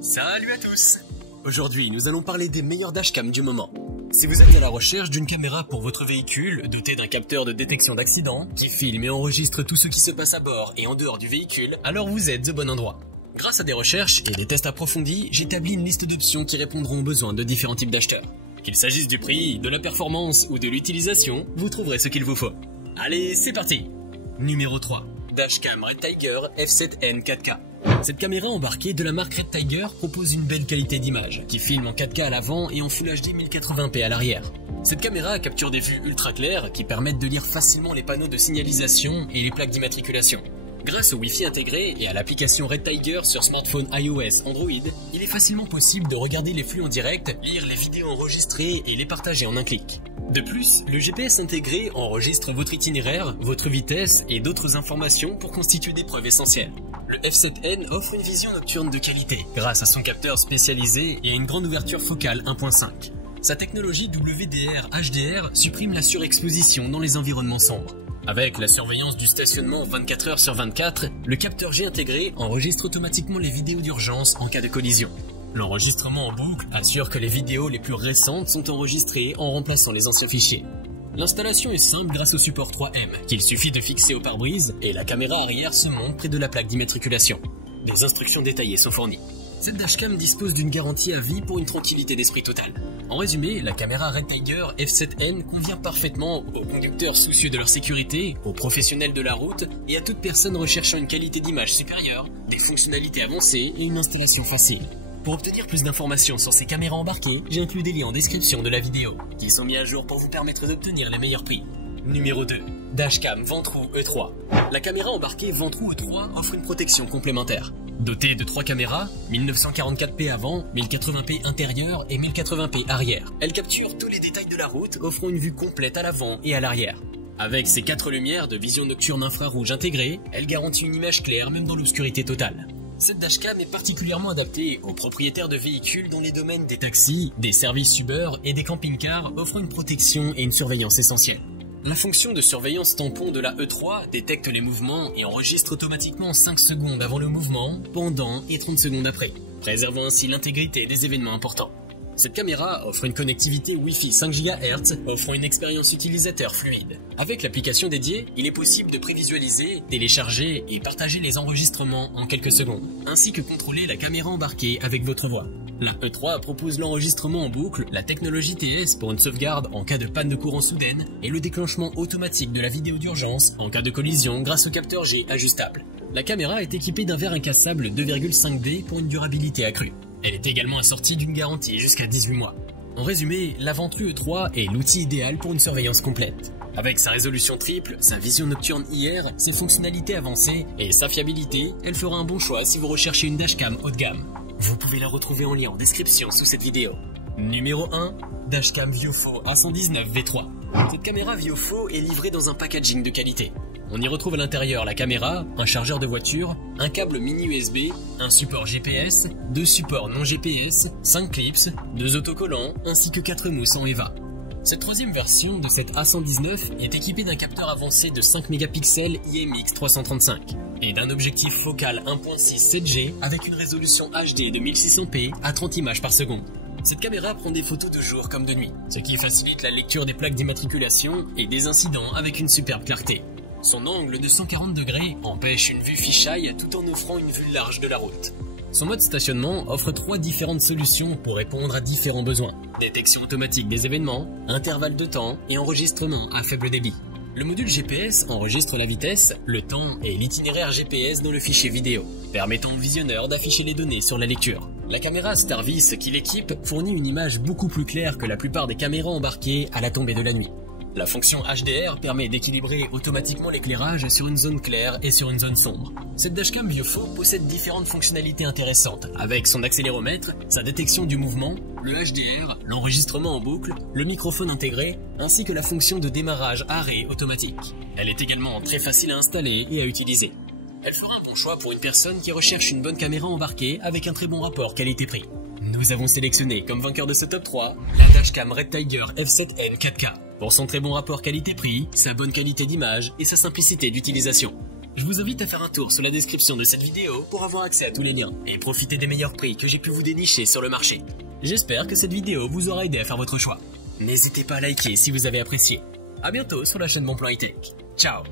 Salut à tous! Aujourd'hui, nous allons parler des meilleurs dashcams du moment. Si vous êtes à la recherche d'une caméra pour votre véhicule, dotée d'un capteur de détection d'accident, qui filme et enregistre tout ce qui se passe à bord et en dehors du véhicule, alors vous êtes au bon endroit. Grâce à des recherches et des tests approfondis, j'établis une liste d'options qui répondront aux besoins de différents types d'acheteurs. Qu'il s'agisse du prix, de la performance ou de l'utilisation, vous trouverez ce qu'il vous faut. Allez, c'est parti! Numéro 3. Dashcam Red Tiger F7N 4K. Cette caméra embarquée de la marque Red Tiger propose une belle qualité d'image, qui filme en 4K à l'avant et en Full HD 1080p à l'arrière. Cette caméra capture des vues ultra claires qui permettent de lire facilement les panneaux de signalisation et les plaques d'immatriculation. Grâce au Wi-Fi intégré et à l'application Red Tiger sur smartphone iOS Android, il est facilement possible de regarder les flux en direct, lire les vidéos enregistrées et les partager en un clic. De plus, le GPS intégré enregistre votre itinéraire, votre vitesse et d'autres informations pour constituer des preuves essentielles. Le F7N offre une vision nocturne de qualité grâce à son capteur spécialisé et à une grande ouverture focale 1.5. Sa technologie WDR HDR supprime la surexposition dans les environnements sombres. Avec la surveillance du stationnement 24 heures sur 24, le capteur G intégré enregistre automatiquement les vidéos d'urgence en cas de collision. L'enregistrement en boucle assure que les vidéos les plus récentes sont enregistrées en remplaçant les anciens fichiers. L'installation est simple grâce au support 3M, qu'il suffit de fixer au pare-brise et la caméra arrière se monte près de la plaque d'immatriculation. Des instructions détaillées sont fournies. Cette dashcam dispose d'une garantie à vie pour une tranquillité d'esprit totale. En résumé, la caméra Red Tiger F7N convient parfaitement aux conducteurs soucieux de leur sécurité, aux professionnels de la route et à toute personne recherchant une qualité d'image supérieure, des fonctionnalités avancées et une installation facile. Pour obtenir plus d'informations sur ces caméras embarquées, j'ai inclus des liens en description de la vidéo, qui sont mis à jour pour vous permettre d'obtenir les meilleurs prix. Numéro 2. Dashcam Ventrou E3. La caméra embarquée Ventrou E3 offre une protection complémentaire. Dotée de 3 caméras, 1944p avant, 1080p intérieur et 1080p arrière. Elle capture tous les détails de la route, offrant une vue complète à l'avant et à l'arrière. Avec ses 4 lumières de vision nocturne infrarouge intégrées, elle garantit une image claire même dans l'obscurité totale. Cette dashcam est particulièrement adaptée aux propriétaires de véhicules dans les domaines des taxis, des services Uber et des camping-cars, offrant une protection et une surveillance essentielle. La fonction de surveillance tampon de la E3 détecte les mouvements et enregistre automatiquement 5 secondes avant le mouvement, pendant et 30 secondes après, préservant ainsi l'intégrité des événements importants. Cette caméra offre une connectivité Wi-Fi 5 GHz, offrant une expérience utilisateur fluide. Avec l'application dédiée, il est possible de prévisualiser, télécharger et partager les enregistrements en quelques secondes, ainsi que contrôler la caméra embarquée avec votre voix. La E3 propose l'enregistrement en boucle, la technologie TS pour une sauvegarde en cas de panne de courant soudaine et le déclenchement automatique de la vidéo d'urgence en cas de collision grâce au capteur G ajustable. La caméra est équipée d'un verre incassable 2,5D pour une durabilité accrue. Elle est également assortie d'une garantie jusqu'à 18 mois. En résumé, la Ventrou E3 est l'outil idéal pour une surveillance complète. Avec sa résolution triple, sa vision nocturne IR, ses fonctionnalités avancées et sa fiabilité, elle fera un bon choix si vous recherchez une dashcam haut de gamme. Vous pouvez la retrouver en lien en description sous cette vidéo. Numéro 1. Dashcam Viofo A119 V3. Cette caméra Viofo est livrée dans un packaging de qualité. On y retrouve à l'intérieur la caméra, un chargeur de voiture, un câble mini USB, un support GPS, 2 supports non GPS, 5 clips, 2 autocollants ainsi que 4 mousses en EVA. Cette troisième version de cette A119 est équipée d'un capteur avancé de 5 mégapixels IMX335 et d'un objectif focal 1.6 7G avec une résolution HD de 1600p à 30 images par seconde. Cette caméra prend des photos de jour comme de nuit, ce qui facilite la lecture des plaques d'immatriculation et des incidents avec une superbe clarté. Son angle de 140 degrés empêche une vue fisheye tout en offrant une vue large de la route. Son mode stationnement offre 3 différentes solutions pour répondre à différents besoins. Détection automatique des événements, intervalle de temps et enregistrement à faible débit. Le module GPS enregistre la vitesse, le temps et l'itinéraire GPS dans le fichier vidéo, permettant au visionneur d'afficher les données sur la lecture. La caméra Starvis qui l'équipe fournit une image beaucoup plus claire que la plupart des caméras embarquées à la tombée de la nuit. La fonction HDR permet d'équilibrer automatiquement l'éclairage sur une zone claire et sur une zone sombre. Cette dashcam Viofo possède différentes fonctionnalités intéressantes, avec son accéléromètre, sa détection du mouvement, le HDR, l'enregistrement en boucle, le microphone intégré, ainsi que la fonction de démarrage-arrêt automatique. Elle est également très facile à installer et à utiliser. Elle fera un bon choix pour une personne qui recherche une bonne caméra embarquée avec un très bon rapport qualité-prix. Nous avons sélectionné comme vainqueur de ce top 3 la dashcam Red Tiger F7N 4K pour son très bon rapport qualité-prix, sa bonne qualité d'image et sa simplicité d'utilisation. Je vous invite à faire un tour sous la description de cette vidéo pour avoir accès à tous les liens et profiter des meilleurs prix que j'ai pu vous dénicher sur le marché. J'espère que cette vidéo vous aura aidé à faire votre choix. N'hésitez pas à liker si vous avez apprécié. A bientôt sur la chaîne Bon Plan High Tech. Ciao.